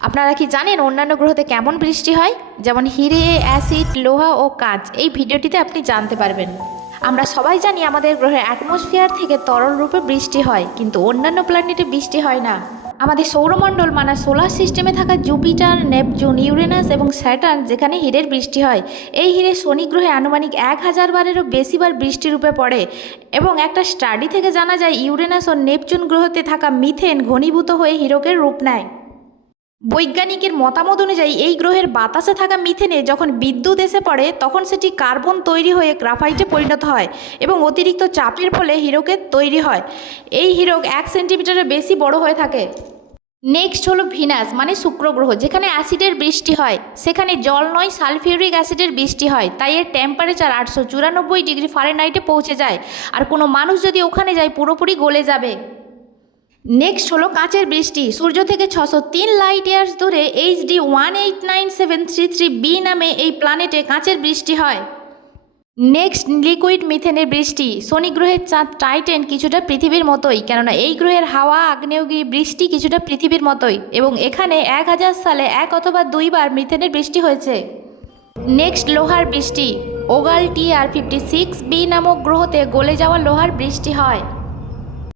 আপনারা কি জানেন অন্যান্য গ্রহতে কেমন বৃষ্টি হয়? যেমন হিরে, অ্যাসিড, লোহা ও কাঁচ। এই ভিডিওটিতে আপনি জানতে পারবেন। আমরা সবাই জানি আমাদের গ্রহের অ্যাটমসফিয়ার থেকে তরল রূপে বৃষ্টি হয়, কিন্তু অন্যান্য প্ল্যানেটে বৃষ্টি হয় না। আমাদের সৌরমণ্ডল মানে সোলার সিস্টেমে থাকা জুপিটার, নেপচুন, ইউরেনাস এবং স্যাটার্ন, যেখানে হিরের বৃষ্টি হয়। এই হিরে শনি গ্রহে আনুমানিক 1000 বারেরও বেশিবার বৃষ্টিরূপে পড়ে। এবং একটা স্টাডি থেকে জানা যায় ইউরেনাস ও নেপচুন গ্রহতে থাকা মিথেন ঘনীভূত হয়ে হীরকের রূপ নেয়। বৈজ্ঞানিকের মতামত অনুযায়ী এই গ্রহের বাতাসে থাকা মিথেনে যখন বিদ্যুৎ এসে পড়ে তখন সেটি কার্বন তৈরি হয়ে গ্রাফাইটে পরিণত হয় এবং অতিরিক্ত চাপের ফলে হীরকের তৈরি হয়। এই হীরক 1 সেন্টিমিটারের বেশি বড় হয়ে থাকে। নেক্সট হলো ভিনাস মানে শুক্র গ্রহ, যেখানে অ্যাসিডের বৃষ্টি হয়। সেখানে জল নয়, সালফিউরিক অ্যাসিডের বৃষ্টি হয়, তাই এর টেম্পারেচার 894 ডিগ্রি ফারেনহাইটে পৌঁছে যায়। আর কোনো মানুষ যদি ওখানে যায় পুরোপুরি গলে যাবে। নেক্সট হলো কাঁচের বৃষ্টি। সূর্য থেকে 603 লাইট ইয়ার্স দূরে HD 189733b নামে এই প্ল্যানেটে কাঁচের বৃষ্টি হয়। নেক্সট লিকুইড মিথেনের বৃষ্টি। শনি গ্রহের চাঁদ টাইটেন কিছুটা পৃথিবীর মতোই, কেননা এই গ্রহের হাওয়া, আগ্নেয়গিরি, বৃষ্টি কিছুটা পৃথিবীর মতোই, এবং এখানে 1000 সালে 1 অথবা 2 বার মিথেনের বৃষ্টি হয়েছে। নেক্সট লোহার বৃষ্টি। ওগাল TR56b নামক গ্রহতে গলে যাওয়া লোহার বৃষ্টি হয়।